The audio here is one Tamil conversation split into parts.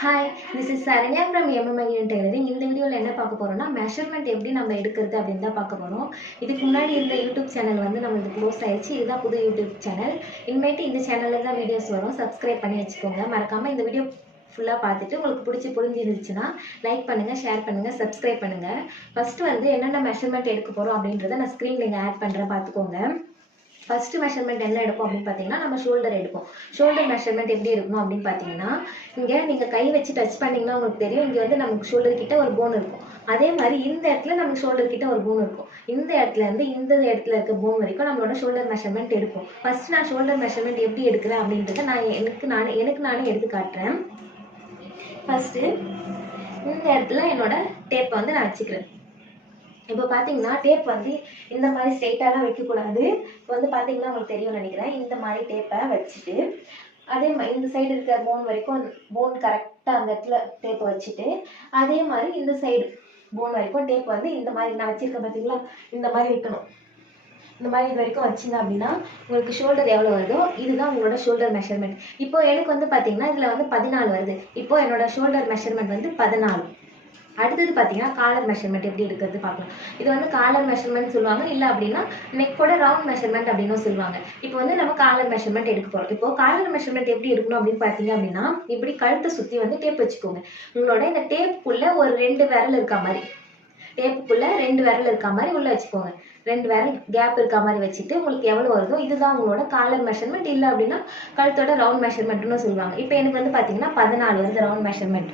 Hi, this is Saranya from MMIN tailoring. இந்த வீடியோவில் என்ன பார்க்க போகிறோம்னா, மெஷர்மெண்ட் எப்படி நம்ம எடுக்கிறது அப்படின்னு தான் பார்க்க போகிறோம். இதுக்கு முன்னாடி இருந்த யூடியூப் சேனல் வந்து நம்மளுக்கு க்ளோஸ் ஆயிடுச்சு. இதுதான் புது யூடியூப் சேனல். இனிமேட்டு இந்த சேனலில் தான் வீடியோஸ் வரும். சப்ஸ்கிரைப் பண்ணி வச்சுக்கோங்க. மறக்காமல் இந்த வீடியோ ஃபுல்லாக பார்த்துட்டு உங்களுக்கு புரிஞ்சிருந்துச்சுன்னா லைக் பண்ணுங்கள், ஷேர் பண்ணுங்கள், சப்ஸ்கிரைப் பண்ணுங்கள். ஃபஸ்ட்டு வந்து என்னென்ன மெஷர்மெண்ட் எடுக்க போகிறோம் அப்படின்றத நான் ஸ்க்ரீனில் இங்கே ஆட் பண்ணுறேன், பார்த்துக்கோங்க. ஃபஸ்ட்டு மெஷர்மெண்ட் என்ன எடுப்போம் அப்படின்னு பார்த்தீங்கன்னா, நம்ம ஷோல்டர் எடுப்போம். ஷோல்டர் மெஷர்மெண்ட் எப்படி எடுக்கணும் அப்படின்னு பார்த்தீங்கன்னா, இங்கே நீங்கள் கை வச்சு டச் பண்ணிங்கன்னா உங்களுக்கு தெரியும். இங்கே வந்து நமக்கு ஷோல்டர் கிட்ட ஒரு போன் இருக்கும். அதே மாதிரி இந்த இடத்துல நமக்கு ஷோல்டர் கிட்ட ஒரு போன் இருக்கும். இந்த இடத்துலேருந்து இந்த இடத்துல இருக்க போன் வரைக்கும் நம்மளோட ஷோல்டர் மெஷர்மெண்ட் எடுப்போம். ஃபஸ்ட்டு நான் ஷோல்டர் மெஷர்மெண்ட் எப்படி எடுக்கிறேன் அப்படின்றத நான் எனக்கு நானே எடுத்து காட்டுறேன். ஃபஸ்ட்டு இந்த இடத்துல என்னோட டேப்பை வந்து நான் வச்சுக்கிறேன். இப்போ பார்த்தீங்கன்னா டேப் வந்து இந்த மாதிரி ஸ்ட்ரெயிட்டாலாம் வைக்கக்கூடாது. இப்போ வந்து பார்த்தீங்கன்னா உங்களுக்கு தெரியும்னு நினைக்கிறேன். இந்த மாதிரி டேப்பை வச்சுட்டு அதே மாதிரி இந்த சைடு இருக்கிற போன் வரைக்கும் போன் கரெக்டாக அந்த இடத்துல டேப்பை வச்சுட்டு அதே மாதிரி இந்த சைடு போன் வரைக்கும் டேப் வந்து இந்த மாதிரி நான் வச்சுருக்கேன் பார்த்தீங்களா, இந்த மாதிரி வைக்கணும். இந்த மாதிரி இது வரைக்கும் வச்சிங்க அப்படின்னா உங்களுக்கு ஷோல்டர் எவ்வளோ வருதோ இதுதான் உங்களோட ஷோல்டர் மெஷர்மெண்ட். இப்போ எனக்கு வந்து பார்த்தீங்கன்னா இதில் வந்து 14 வருது. இப்போ என்னோட ஷோல்டர் மெஷர்மெண்ட் வந்து 14. அடுத்தது பார்த்தீங்கன்னா காலர் மெஷர்மெண்ட் எப்படி எடுக்கிறது பார்க்கலாம். இது வந்து காலர் மெஷர்மெண்ட் சொல்லுவாங்க, இல்லை அப்படின்னா நெக்கோட ரவுண்ட் மெஷர்மெண்ட் அப்படின்னு சொல்லுவாங்க. இப்போ வந்து நம்ம காலர் மெஷர்மெண்ட் எடுக்க போகிறோம். இப்போ காலர் மெஷர்மெண்ட் எப்படி எடுக்கணும் அப்படின்னு பார்த்தீங்க அப்படின்னா, இப்படி கழுத்தை சுற்றி வந்து டேப் வச்சுக்கோங்க. உங்களோட இந்த டேப்புக்குள்ளே ஒரு 2 விரல் இருக்க மாதிரி, டேப்புக்குள்ளே 2 விரல் இருக்க மாதிரி உள்ளே வச்சுக்கோங்க. 2 விரல் கேப் இருக்க மாதிரி வச்சுட்டு உங்களுக்கு எவ்வளோ வருதோ இதுதான் உங்களோட காலர் மெஷர்மெண்ட். இல்லை அப்படின்னா கழுத்தோட ரவுண்ட் மெஷர்மெண்ட்னு சொல்லுவாங்க. இப்போ எனக்கு வந்து பார்த்தீங்கன்னா 14 வருது ரவுண்ட் மெஷர்மெண்ட்.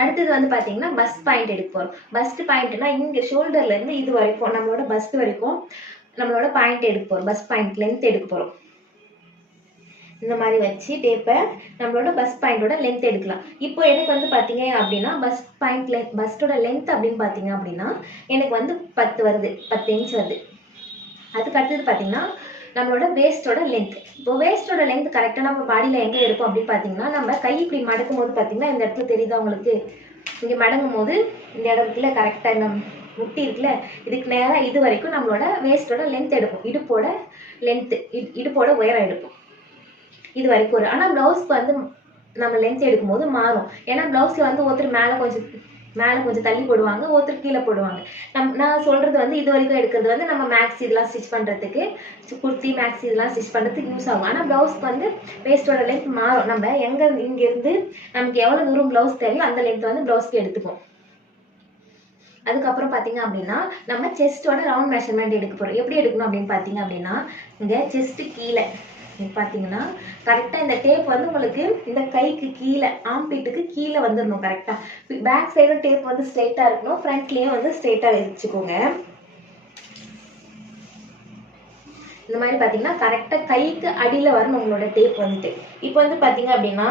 அடுத்தது வந்து பார்த்தீங்கன்னா பஸ்ட் பாயிண்ட் எடுக்க போகிறோம். பஸ்ட் பாயிண்ட்னா இங்கே ஷோல்டர்லேருந்து இது வரைக்கும் நம்மளோட பஸ்ட் வரைக்கும் நம்மளோட பாயிண்ட் எடுக்க போகிறோம். பஸ்ட் பாயிண்ட் லென்த் எடுக்க போகிறோம். இந்த மாதிரி வச்சு டேப்பை நம்மளோட பஸ்ட் பாயிண்டோட லென்த் எடுக்கலாம். இப்போ எனக்கு வந்து பார்த்தீங்க அப்படின்னா பஸ்டோட லென்த் அப்படின்னு பார்த்தீங்க அப்படின்னா எனக்கு வந்து 10 வருது, 10 இன்ச் வருது. அதுக்கு அடுத்தது பார்த்தீங்கன்னா நம்மளோட வேஸ்டோட லென்த். இப்போ வேஸ்டோட லென்த் கரெக்டாக நம்ம பாடியில் எங்கே எடுப்போம் அப்படின்னு பார்த்தீங்கன்னா, நம்ம கை இப்படி மடக்கும் போது பார்த்தீங்கன்னா இந்த இடத்துல தெரியுதா உங்களுக்கு, இங்கே மடங்கும் போது இந்த இடத்துல கரெக்டாக இந்த முட்டி இருக்குல்ல, இதுக்கு நேராக இது வரைக்கும் நம்மளோட வேஸ்டோட லென்த் எடுப்போம். இடுப்போட லென்த்து, இடுப்போட உயரம் எடுப்போம் இது வரைக்கும். ஆனால் ப்ளவுஸ்க்கு வந்து நம்ம லென்த் எடுக்கும்போது மாறும். ஏன்னா ப்ளவுஸில் வந்து ஒருத்தர் மேலே கொஞ்சம் தள்ளி போடுவாங்க, ஒருத்தர் கீழே போடுவாங்க. நான் சொல்கிறது வந்து இது வரைக்கும் எடுக்கிறது வந்து நம்ம மேக்ஸ் இதெல்லாம் ஸ்டிச் பண்ணுறதுக்கு, குர்த்தி மேக்ஸ் இதெல்லாம் ஸ்டிச் பண்ணுறதுக்கு யூஸ் ஆகும். ஆனால் ப்ளவுஸ்க்கு வந்து வேஸ்டோட லென்த் மாறும். நம்ம இங்கேருந்து நமக்கு எவ்வளோ தூரம் ப்ளவுஸ் தேவையோ அந்த லென்த் வந்து ப்ளவுஸ்க்கு எடுத்துப்போம். அதுக்கப்புறம் பார்த்தீங்க அப்படின்னா நம்ம செஸ்டோட ரவுண்ட் மெஷர்மெண்ட் எடுக்க போகிறோம். எப்படி எடுக்கணும் அப்படின்னு பார்த்தீங்க அப்படின்னா, இங்கே செஸ்ட்டு கீழே பார்த்தீங்கன்னா கரெக்டாக இந்த டேப் வந்து உங்களுக்கு இந்த கைக்கு கீழே ஆம்பீட்டுக்கு கீழே வந்துடணும். கரெக்டாக பேக் சைடும் டேப் வந்து ஸ்ட்ரெயிட்டாக இருக்கணும், ஃப்ரண்ட்லேயும் வந்து ஸ்ட்ரெயிட்டாக வச்சுக்கோங்க. இந்த மாதிரி பார்த்தீங்கன்னா கரெக்டாக கைக்கு அடியில் வரணும் உங்களோட டேப் வந்துட்டு. இப்போ வந்து பார்த்தீங்க அப்படின்னா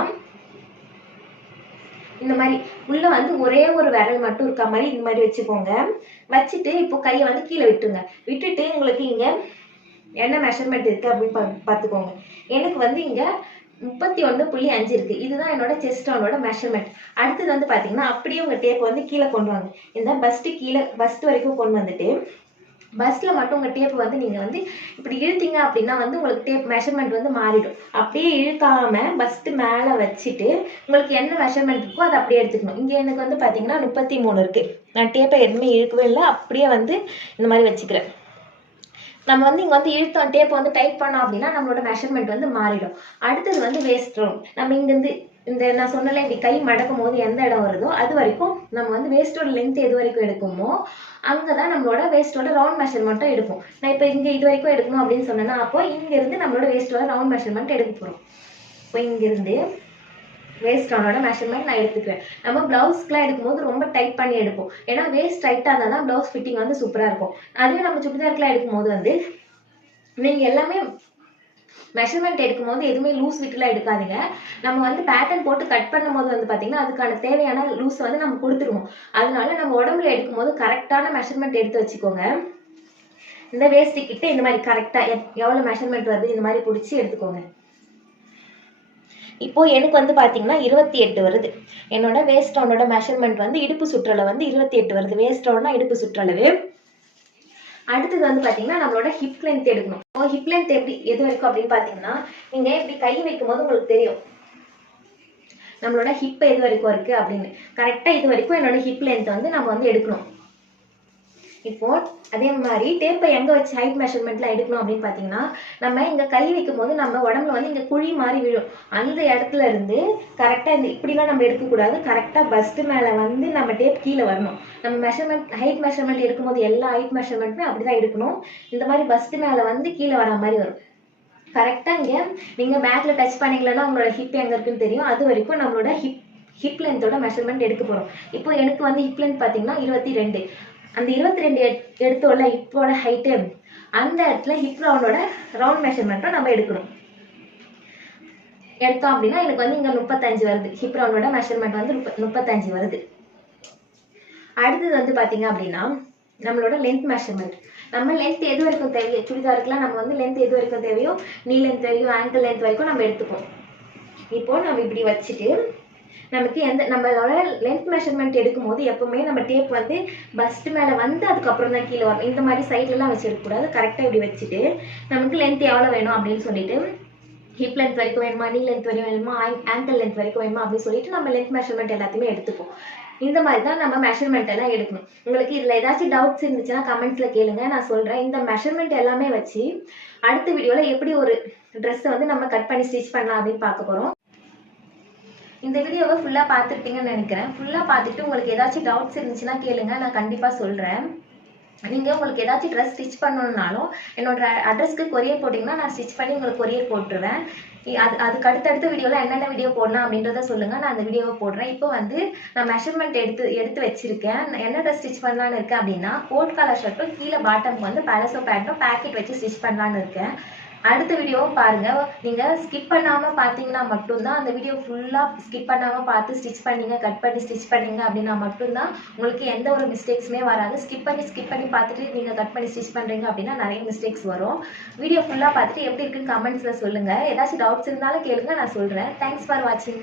இந்த மாதிரி உள்ள வந்து ஒரே ஒரு விரல் மட்டும் இருக்க மாதிரி இந்த மாதிரி வச்சுக்கோங்க. வச்சுட்டு இப்போ கையை வந்து கீழே விட்டுட்டு உங்களுக்கு இங்கே என்ன மெஷர்மெண்ட் இருக்குது அப்படின்னு பார்த்துக்கோங்க. எனக்கு வந்து இங்கே 31.5 இருக்குது. இதுதான் என்னோட செஸ்ட் ரவுண்டோட மெஷர்மெண்ட். அடுத்தது வந்து பார்த்தீங்கன்னா அப்படியே உங்கள் டேப் வந்து கீழே கொண்டு வாங்க. இந்த பஸ்ட் வரைக்கும் கொண்டு வந்துட்டு பஸ்ட்டில் மட்டும் உங்கள் டேப் வந்து நீங்கள் வந்து இப்படி இழுத்தீங்க அப்படின்னா வந்து உங்களுக்கு டேப் மெஷர்மெண்ட் வந்து மாறிடும். அப்படியே இழுக்காமல் பஸ்ட்டு மேலே வச்சுட்டு உங்களுக்கு என்ன மெஷர்மெண்ட் இருக்கோ அதை அப்படியே எடுத்துக்கணும். இங்கே எனக்கு வந்து பார்த்தீங்கன்னா 33 இருக்குது. நான் டேப்பை எதுவுமே இழுக்கவே இல்லை, அப்படியே வந்து இந்த மாதிரி வச்சுக்கிறேன். நம்ம வந்து இங்கே வந்து இழுத்தோம் டேப் வந்து டைட் பண்ணோம் அப்படின்னா நம்மளோட மெஷர்மெண்ட் வந்து மாறிடும். அடுத்தது வந்து வேஸ்ட் ரவுண்ட். நம்ம இங்கேருந்து இந்த நான் சொன்னல இப்படி கை மடக்கும் போது எந்த இடம் வருதோ அது வரைக்கும் நம்ம வந்து வேஸ்டோட லென்த் எது வரைக்கும் எடுக்குமோ அங்கே தான் நம்மளோட வேஸ்டோட ரவுண்ட் மெஷர்மெண்ட்டும் எடுப்போம். நான் இப்போ இங்கே இது வரைக்கும் எடுக்கணும் அப்படின்னு சொன்னேன்னா அப்போ இங்கேருந்து நம்மளோட வேஸ்டோட ரவுண்ட் மெஷர்மெண்ட் எடுக்க போகிறோம். இப்போ இங்கேருந்து வேஸ்ட் ரவுண்டோட மெஷர்மெண்ட் நான் எடுத்துக்கிறேன். நம்ம ப்ளவுஸ்க்குலாம் எடுக்கும்போது ரொம்ப டைட் பண்ணி எடுப்போம். ஏன்னா வேஸ்ட் டைட்டாக இருந்தால் தான் ப்ளவுஸ் ஃபிட்டிங் வந்து சூப்பராக இருக்கும். அதுவே நம்ம சுடிதாருக்குலாம் எடுக்கும்போது வந்து நீங்கள் எல்லாமே மெஷர்மெண்ட் எடுக்கும்போது எதுவுமே லூஸ் விட்டுலாம் எடுக்காதீங்க. நம்ம வந்து பேட்டர்ன் போட்டு கட் பண்ணும்போது வந்து பார்த்தீங்கன்னா அதுக்கான தேவையான லூஸ் வந்து நம்ம கொடுத்துருவோம். அதனால நம்ம உடம்புல எடுக்கும்போது கரெக்டான மெஷர்மெண்ட் எடுத்து வச்சுக்கோங்க. இந்த வேஸ்ட்டு கிட்ட இந்த மாதிரி கரெக்டாக எவ்வளோ மெஷர்மெண்ட் வருது இந்த மாதிரி பிடிச்சி எடுத்துக்கோங்க. இப்போ எனக்கு வந்து பார்த்தீங்கன்னா 28 வருது. என்னோட வேஸ்ட் ரவுண்டோட மெஷர்மெண்ட் வந்து இடுப்பு சுற்றளவு வந்து 28 வருது. வேஸ்ட் ரவுண்ட்னா இடுப்பு சுற்றளவு. அடுத்தது வந்து பார்த்தீங்கன்னா நம்மளோட ஹிப் லென்த் எடுக்கணும். ஹிப் லென்த் எப்படி எது வரைக்கும் அப்படின்னு பார்த்தீங்கன்னா, நீங்கள் இப்படி கை வைக்கும் போது உங்களுக்கு தெரியும் நம்மளோட ஹிப் எது வரைக்கும் இருக்கு அப்படின்னு. கரெக்டாக இது வரைக்கும் என்னோட ஹிப் லென்த் வந்து நம்ம வந்து எடுக்கணும். இப்போ அதே மாதிரி டேப்பை எங்கே வச்சு ஹைட் மெஷர்மெண்ட்ல எடுக்கணும் அப்படின்னு பார்த்தீங்கன்னா, நம்ம இங்கே கை வைக்கும் போது நம்ம உடம்புல வந்து இங்கே குழி மாதிரி விழும். அந்த இடத்துல இருந்து கரெக்டாக இந்த இப்படிலாம் நம்ம எடுக்கக்கூடாது. கரெக்டாக பஸ்ட் மேலே வந்து நம்ம டேப் கீழே வரணும். நம்ம மெஷர்மெண்ட் ஹைட் மெஷர்மெண்ட் எடுக்கும்போது எல்லா ஹைட் மெஷர்மெண்ட்டுமே அப்படி தான் எடுக்கணும். இந்த மாதிரி பஸ்ட் மேலே வந்து கீழே வர மாதிரி வரும். கரெக்டாக இங்கே நீங்கள் பேக்கில் டச் பண்ணிங்களா உங்களோட ஹிப் எங்கே இருக்குன்னு தெரியும். அது வரைக்கும் நம்மளோட ஹிப் லென்த்தோட மெஷர்மெண்ட் எடுக்க போகிறோம். இப்போ எனக்கு வந்து ஹிப் லென்த் பார்த்தீங்கன்னா 22. அந்த 22 எடுத்தோம்ல ஹிப்போட ஹைட்டு, அந்த இடத்துல ஹிப் ரவுண்டோட ரவுண்ட் மெஷர்மெண்ட்டும் நம்ம எடுக்கணும். எடுத்தோம் அப்படின்னா எனக்கு வந்து இங்கே 35 வருது. ஹிப் ரவுண்டோட மெஷர்மெண்ட் வந்து 35 வருது. அடுத்தது வந்து பார்த்தீங்க அப்படின்னா நம்மளோட லென்த் மெஷர்மெண்ட். நம்ம லென்த் எது வரைக்கும் தேவையோ, சுடிதாருக்குலாம் நம்ம வந்து லென்த் எது வரைக்கும் தேவையோ, நீ லென்த் வரைக்கும் ஆங்கிள் லென்த் வரைக்கும் நம்ம எடுத்துப்போம். இப்போ நம்ம இப்படி வச்சுட்டு நமக்கு நம்மளோட லென்த் மெஷர்மெண்ட் எடுக்கும்போது எப்பவுமே நம்ம டேப் வந்து பஸ்ட் மேலே வந்து அதுக்கப்புறம் தான் கீழே வரும். இந்த மாதிரி சைட்லலாம் வச்சு எடுக்கக்கூடாது. கரெக்டாக இப்படி வச்சுட்டு நமக்கு லென்த் எவ்வளோ வேணும் அப்படின்னு சொல்லிட்டு, ஹிப் லென்த் வரைக்கும் வேணுமா, நீ லென்த் வரைக்கும் வேணுமா, ஆங்கிள் லென்த் வரைக்கும் வேணுமா அப்படின்னு சொல்லிட்டு நம்ம லென்த் மெஷர்மெண்ட் எல்லாத்தையுமே எடுத்துப்போம். இந்த மாதிரி தான் நம்ம மெஷர்மெண்ட் எல்லாம் எடுக்கணும். உங்களுக்கு இதில் ஏதாச்சும் டவுட்ஸ் இருந்துச்சுன்னா கமெண்ட்ஸில் கேளுங்க, நான் சொல்கிறேன். இந்த மெஷர்மெண்ட் எல்லாமே வச்சு அடுத்த வீடியோவில் எப்படி ஒரு ட்ரெஸ்ஸை வந்து நம்ம கட் பண்ணி ஸ்டிச் பண்ணலாம் அப்படின்னு பார்க்க போகிறோம். இந்த வீடியோவை ஃபுல்லாக பார்த்துருப்பீங்கன்னு நினைக்கிறேன். ஃபுல்லாக பார்த்துட்டு உங்களுக்கு ஏதாச்சும் டவுட்ஸ் இருந்துச்சுன்னா கேளுங்க, நான் கண்டிப்பாக சொல்கிறேன். நீங்கள் உங்களுக்கு ஏதாச்சும் ட்ரெஸ் ஸ்டிச் பண்ணணுன்னாலும் என்னோட அட்ரஸ்க்கு கொரியர் போட்டிங்கன்னா நான் ஸ்டிச் பண்ணி உங்களுக்கு கொரியர் போட்டுருவேன். அதுக்கு அடுத்தடுத்த வீடியோவில் என்னென்ன வீடியோ போடலாம் அப்படின்றத சொல்லுங்கள், நான் அந்த வீடியோவை போடுறேன். இப்போ வந்து நான் மெஷர்மெண்ட் எடுத்து வச்சுருக்கேன். என்ன ட்ரெஸ் ஸ்டிச் பண்ணலான்னு இருக்கேன் அப்படின்னா, கோட் காலர் ஷர்ட்டும் கீழே பாட்டமுக்கு வந்து பேலசோ பேண்ட்டும் பேக்கெட் வச்சு ஸ்டிச் பண்ணலான்னு இருக்கேன். அடுத்த வீடியோவும் பாருங்கள். நீங்கள் ஸ்கிப் பண்ணாமல் பார்த்தீங்கன்னா மட்டும்தான், அந்த வீடியோ ஃபுல்லாக ஸ்கிப் பண்ணாமல் பார்த்து ஸ்டிச் பண்ணீங்க, கட் பண்ணி ஸ்டிச் பண்ணீங்க அப்படின்னா மட்டும்தான் உங்களுக்கு எந்த ஒரு மிஸ்டேக்ஸுமே வராது. ஸ்கிப் பண்ணி பார்த்துட்டு நீங்கள் கட் பண்ணி ஸ்டிச் பண்ணுறீங்க அப்படின்னா நிறைய மிஸ்டேக்ஸ் வரும். வீடியோ ஃபுல்லாக பார்த்துட்டு எப்படி இருக்குன்னு கமெண்ட்ஸில் சொல்லுங்கள். ஏதாச்சும் டவுட்ஸ் இருந்தாலும் கேளுங்க, நான் சொல்கிறேன். தேங்க்ஸ் ஃபார் வாட்சிங்.